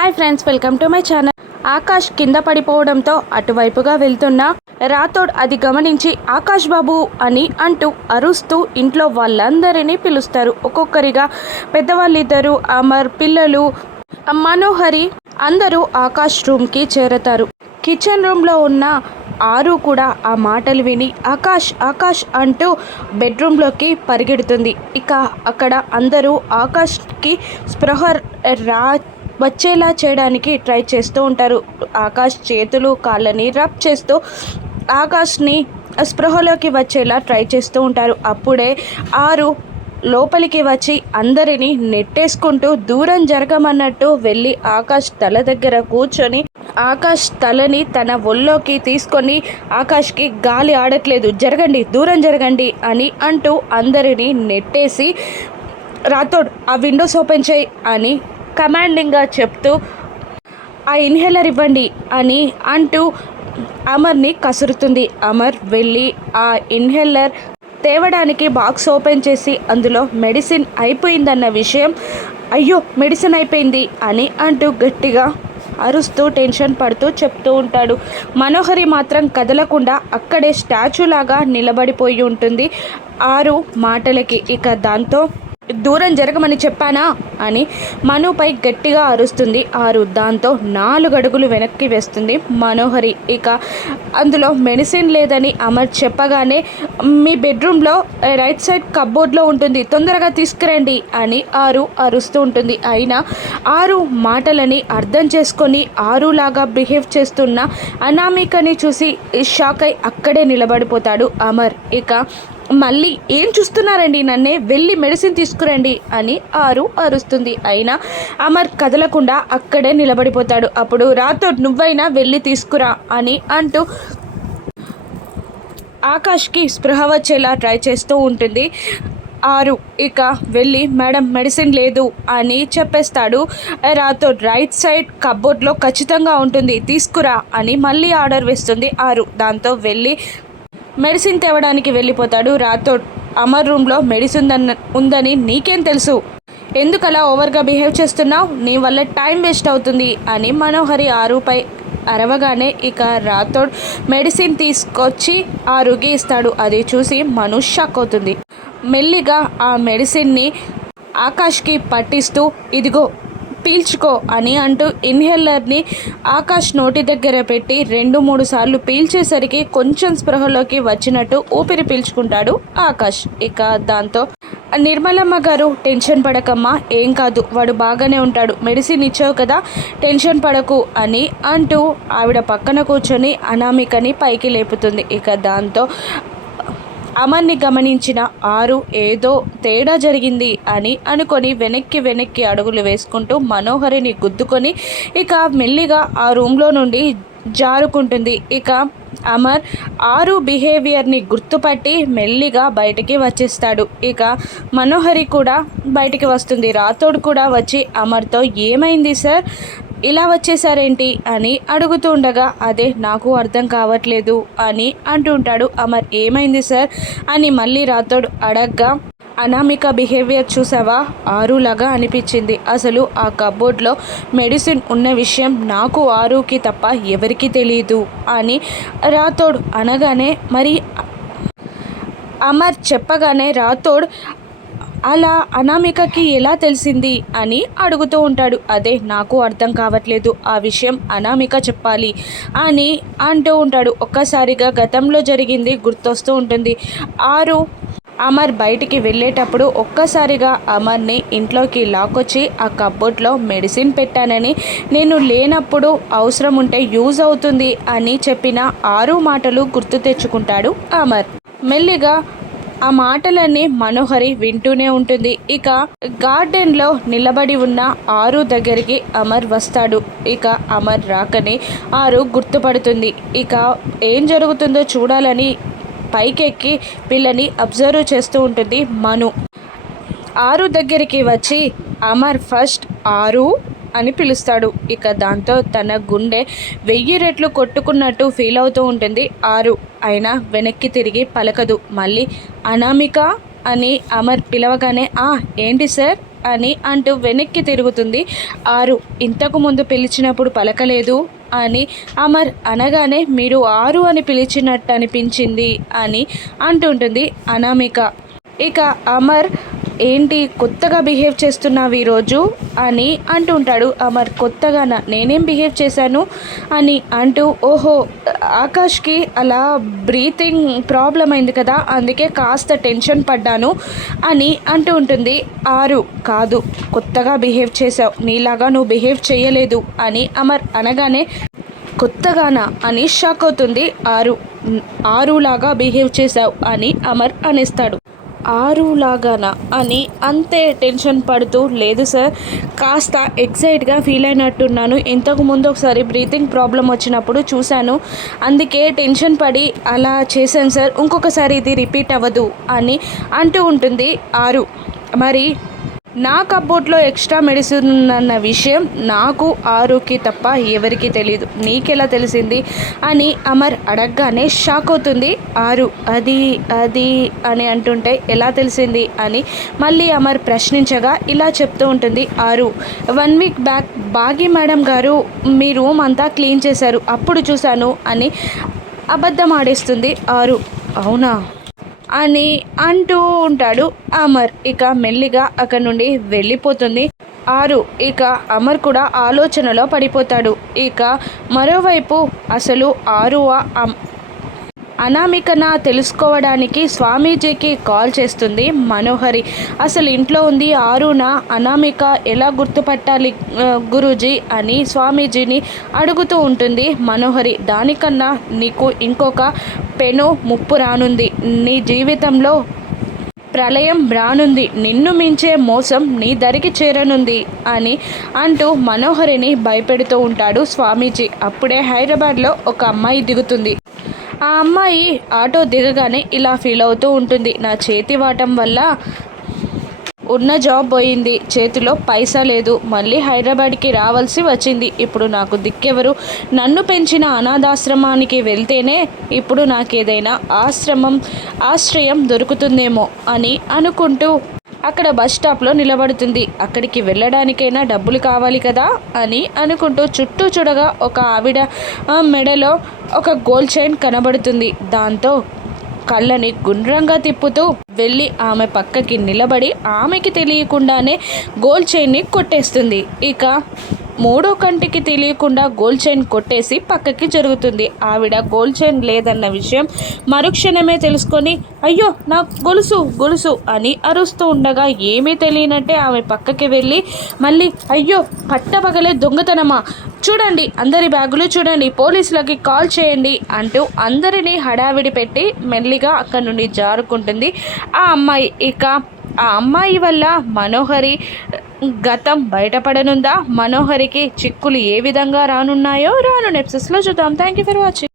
Hi friends welcome to my channel. Akash కింద పడిపోవడంతో అటువైపుగా వెళ్తున్న రాథోడ్ అది గమనించి ఆకాష్ బాబు అని అంటూ అరుస్తూ ఇంట్లో వాళ్ళందరినీ పిలుస్తారు. ఒక్కొక్కరిగా పెద్దవాళ్ళిద్దరు అమర్ పిల్లలు మనోహరి అందరూ ఆకాష్ రూమ్కి చేరతారు. కిచెన్ రూమ్లో ఉన్న ఆరు కూడా ఆ మాటలు విని ఆకాష్ ఆకాష్ అంటూ బెడ్రూమ్లోకి పరిగెడుతుంది. ఇక అక్కడ అందరూ ఆకాష్కి స్పృహ రా వచ్చేలా చేయడానికి ట్రై చేస్తూ ఉంటారు. ఆకాష్ చేతులు కాళ్ళని రబ్ చేస్తూ ఆకాష్ని స్పృహలోకి వచ్చేలా ట్రై చేస్తూ ఉంటారు. అప్పుడే ఆరు లోపలికి వచ్చి అందరినీ నెట్టేసుకుంటూ దూరం జరగమన్నట్టు వెళ్ళి ఆకాష్ తల దగ్గర కూర్చొని ఆకాష్ తలని తన ఒళ్ళోకి తీసుకొని ఆకాష్కి గాలి ఆడట్లేదు. జరగండి దూరం జరగండి అని అంటూ అందరినీ నెట్టేసి రాథోడ్ ఆ విండోస్ ఓపెన్ చేయి అని కమాండింగ్గా చెప్తూ ఆ ఇన్హేలర్ ఇవ్వండి అని అంటూ అమర్ని కసురుతుంది. అమర్ వెళ్ళి ఆ ఇన్హేలర్ తేవడానికి బాక్స్ ఓపెన్ చేసి అందులో మెడిసిన్ అయిపోయిందన్న విషయం అయ్యో మెడిసిన్ అయిపోయింది అని అంటూ గట్టిగా అరుస్తూ టెన్షన్ పడుతూ చెప్తూ ఉంటాడు. మనోహరి మాత్రం కదలకుండా అక్కడే స్టాచ్యూ లాగా నిలబడిపోయి ఉంటుంది ఆరు మాటలకి. ఇక దాంతో దూరం జరగమని చెప్పానా? అని మనుపై గట్టిగా అరుస్తుంది. ఆరు దాంతో నాలుగు అడుగులు వెనక్కి వేస్తుంది మనోహరి. ఇక అందులో మెడిసిన్ లేదని అమర్ చెప్పగానే మీ బెడ్రూమ్లో రైట్ సైడ్ కబ్బోర్డ్లో ఉంటుంది. తొందరగా తీసుకురండి అని ఆరు అరుస్తూ ఉంటుంది. అయినా ఆరు మాటలని అర్థం చేసుకొని ఆరులాగా బిహేవ్ చేస్తున్న అనామికని చూసి షాక్ అయి అక్కడే నిలబడిపోతాడు అమర్. ఇక మళ్ళీ ఏం చూస్తున్నారండి? నన్నే వెళ్ళి మెడిసిన్ తీసుకురండి అని ఆరు అరుస్తుంది. అయినా అమర్ కదలకుండా అక్కడే నిలబడిపోతాడు. అప్పుడు రాతో నువ్వైనా వెళ్ళి తీసుకురా అని అంటూ ఆకాష్కి స్పృహ వచ్చేలా ట్రై చేస్తూ ఉంటుంది. ఆరు ఇక వెళ్ళి మేడం మెడిసిన్ లేదు అని చెప్పేస్తాడు. రాతో రైట్ సైడ్ కబోర్డ్లో ఖచ్చితంగా ఉంటుంది. తీసుకురా అని మళ్ళీ ఆర్డర్ వేస్తుంది ఆరు. దాంతో వెళ్ళి మెడిసిన్ తేవడానికి వెళ్ళిపోతాడు. రాతో అమర్ రూమ్లో మెడిసిన్ ఉందని నీకేం తెలుసు? ఎందుకు అలా ఓవర్గా బిహేవ్ చేస్తున్నావు? నీ వల్ల టైం వేస్ట్ అవుతుంది అని మనోహరి ఆరుపై అరవగానే ఇక రాథోడ్ మెడిసిన్ తీసుకొచ్చి ఆరుకి ఇస్తాడు. అది చూసి మను షాక్ అవుతుంది. మెల్లిగా ఆ మెడిసిన్ని ఆకాష్కి పట్టిస్తూ ఇదిగో పీల్చుకో అని అంటూ ఇన్హేలర్ని ఆకాష్ నోటి దగ్గర పెట్టి రెండు మూడు సార్లు పీల్చేసరికి కొంచెం స్పృహలోకి వచ్చినట్టు ఊపిరి పీల్చుకుంటాడు ఆకాష్. ఇక దాంతో నిర్మలమ్మ గారు టెన్షన్ పడకమ్మా ఏం కాదు వాడు బాగానే ఉంటాడు మెడిసిన్ ఇచ్చావు కదా టెన్షన్ పడకు అని అంటూ ఆవిడ పక్కన కూర్చొని అనామికని పైకి లేపుతుంది. ఇక దాంతో అమర్ని గమనించిన ఆరు ఏదో తేడా జరిగింది అని అనుకొని వెనక్కి వెనక్కి అడుగులు వేసుకుంటూ మనోహరిని గుద్దుకొని ఇక మెల్లిగా ఆ రూమ్లో నుండి జారుకుంటుంది. ఇక అమర్ ఆరు బిహేవియర్ని గుర్తుపట్టి మెల్లిగా బయటికి వచ్చేస్తాడు. ఇక మనోహరి కూడా బయటికి వస్తుంది. రాతోడు కూడా వచ్చి అమర్తో ఏమైంది సార్? ఇలా వచ్చేసారేంటి అని అడుగుతుండగా అదే నాకు అర్థం కావట్లేదు అని అంటుంటాడు అమర్ ఏమైంది సార్? అని మళ్ళీ రాతోడు అడగ్గా అనామిక బిహేవియర్ చూసావా? ఆరులాగా అనిపించింది. అసలు ఆ కబోర్డ్లో మెడిసిన్ ఉన్న విషయం నాకు ఆరుకి తప్ప ఎవరికి తెలియదు అని రాతోడు అనగానే మరి అమర్ చెప్పగానే రాతోడ్ అలా అనామికకి ఎలా తెలిసింది అని అడుగుతూ ఉంటాడు. అదే నాకు అర్థం కావట్లేదు. ఆ విషయం అనామిక చెప్పాలి అని అంటూ ఉంటాడు. ఒక్కసారిగా గతంలో జరిగింది గుర్తొస్తూ ఉంటుంది. ఆరు అమర్ బయటికి వెళ్ళేటప్పుడు ఒక్కసారిగా అమర్ని ఇంట్లోకి లాక్కొచ్చి ఆ కబ్బోర్డ్లో మెడిసిన్ పెట్టానని నేను లేనప్పుడు అవసరం ఉంటే యూజ్ అవుతుంది అని చెప్పిన ఆరు మాటలు గుర్తు తెచ్చుకుంటాడు అమర్. మెల్లిగా ఆ మాటలన్నీ మనోహరి వింటూనే ఉంటుంది. ఇక గార్డెన్లో నిలబడి ఉన్న ఆరు దగ్గరికి అమర్ వస్తాడు. ఇక అమర్ రాకనే ఆరు గుర్తుపడుతుంది. ఇక ఏం జరుగుతుందో చూడాలని పైకెక్కి పిల్లని అబ్జర్వ్ చేస్తూ ఉంటుంది మను. ఆరు దగ్గరికి వచ్చి అమర్ ఫస్ట్ ఆరు అని పిలుస్తాడు. ఇక దాంతో తన గుండె వెయ్యి రెట్లు కొట్టుకున్నట్టు ఫీల్ అవుతూ ఉంటుంది ఆరు. అయినా వెనక్కి తిరిగి పలకదు. మళ్ళీ అనామిక అని అమర్ పిలవగానే ఆ ఏంటి సార్? అని అంటూ వెనక్కి తిరుగుతుంది ఆరు. ఇంతకు ముందు పిలిచినప్పుడు పలకలేదు అని అమర్ అనగానే మీరు ఆరు అని పిలిచినట్టు అనిపించింది అని అంటుంటుంది అనామిక. ఇక అమర్ ఏంటి కొత్తగా బిహేవ్ చేస్తున్నావు ఈరోజు? అని అంటుంటాడు అమర్ కొత్తగా నేనేం బిహేవ్ చేశాను? అని అంటూ ఓహో ఆకాష్కి అలా బ్రీతింగ్ ప్రాబ్లం అయింది కదా అందుకే కాస్త టెన్షన్ పడ్డాను అని అంటూ ఉంటుంది. ఆరు కాదు కొత్తగా బిహేవ్ చేసావు నీలాగా నువ్వు బిహేవ్ చేయలేదు అని అమర్ అనగానే కొత్తగానా? అని షాక్ అవుతుంది. ఆరు ఆరులాగా బిహేవ్ చేశావు అని అమర్ అనేస్తాడు. ఆరులాగానా అని అంతే టెన్షన్ పడుతూ లేదు సార్ కాస్త ఎక్సైట్గా ఫీల్ అయినట్టున్నాను. ఇంతకు ముందు ఒకసారి బ్రీతింగ్ ప్రాబ్లం వచ్చినప్పుడు చూశాను. అందుకే టెన్షన్ పడి అలా చేశాను సార్. ఇంకొకసారి ఇది రిపీట్ అవ్వదు అని అంటూ ఉంటుంది ఆరు. మరి నా కబోర్డ్లో ఎక్స్ట్రా మెడిసిన్ ఉందన్న విషయం నాకు ఆరుకి తప్ప ఎవరికి తెలియదు నీకెలా తెలిసింది? అని అమర్ అడగగానే షాక్ అవుతుంది. ఆరు అది అది అని అంటుంటే ఎలా తెలిసింది? అని మళ్ళీ అమర్ ప్రశ్నించగా ఇలా చెప్తూ ఉంటుంది. ఆరు వన్ వీక్ బ్యాక్ బాగి మేడం గారు మీ రూమ్ అంతా క్లీన్ చేశారు. అప్పుడు చూశాను అని అబద్ధం ఆడేస్తుంది. ఆరు అవునా? అని అంటూ ఉంటాడు అమర్. ఇక మెల్లిగా అక్కడి నుండి వెళ్ళిపోతుంది. ఆరు. ఇక అమర్ కూడా ఆలోచనలో పడిపోతాడు. ఇక మరోవైపు అసలు ఆరు అనామికన తెలుసుకోవడానికి స్వామీజీకి కాల్ చేస్తుంది మనోహరి. అసలు ఇంట్లో ఉంది ఆరున అనామిక ఎలా గుర్తుపట్టాలి గురూజీ అని స్వామీజీని అడుగుతూ ఉంటుంది మనోహరి. దానికన్నా నీకు ఇంకొక పెను ముప్పు రానుంది. నీ జీవితంలో ప్రళయం రానుంది. నిన్ను మించే మోసం నీ దరికి చేరనుంది అని అంటూ మనోహరిని భయపెడుతూ ఉంటాడు స్వామీజీ. అప్పుడే హైదరాబాద్లో ఒక అమ్మాయి దిగుతుంది. ఆ అమ్మాయి ఆటో దిగగానే ఇలా ఫీల్ అవుతూ ఉంటుంది. నా చేతి వాటం వల్ల ఉన్న జాబ్ పోయింది. చేతిలో పైసా లేదు. మళ్ళీ హైదరాబాద్కి రావాల్సి వచ్చింది. ఇప్పుడు నాకు దిక్కెవరు? నన్ను పెంచిన అనాథాశ్రమానికి వెళ్తేనే ఇప్పుడు నాకు ఏదైనా ఆశ్రమం ఆశ్రయం దొరుకుతుందేమో అని అనుకుంటూ అక్కడ బస్ స్టాప్లో నిలబడుతుంది. అక్కడికి వెళ్ళడానికైనా డబ్బులు కావాలి కదా అని అనుకుంటూ చుట్టూ చూడగా ఒక ఆవిడ మెడలో ఒక గోల్డ్ చైన్ కనబడుతుంది. దాంతో కళ్ళని గుండ్రంగా తిప్పుతూ వెళ్ళి ఆమె పక్కకి నిలబడి ఆమెకి తెలియకుండానే గోల్ చైన్ని కొట్టేస్తుంది. ఇక మూడో కంటికి తెలియకుండా గోల్డ్ చైన్ కొట్టేసి పక్కకి జరుగుతుంది. ఆవిడ గోల్డ్ చైన్ లేదన్న విషయం మరుక్షణమే తెలుసుకొని అయ్యో నా గొలుసు గొలుసు అని అరుస్తూ ఉండగా ఏమీ తెలియనట్టే ఆమె పక్కకి వెళ్ళి మళ్ళీ అయ్యో పట్టపగలే దొంగతనమా? చూడండి అందరి బ్యాగులు చూడండి పోలీసులకి కాల్ చేయండి అంటూ అందరినీ హడావిడి పెట్టి మెల్లిగా అక్కడి నుండి జారుకుంటుంది. ఆ అమ్మాయి ఇక ఆ అమ్మాయి వల్ల మనోహరి గతం బయటపడనుందా? మనోహరికి చిక్కులు ఏ విధంగా రానున్నాయో రాను నెప్సెస్లో చూద్దాం. Thank you for watching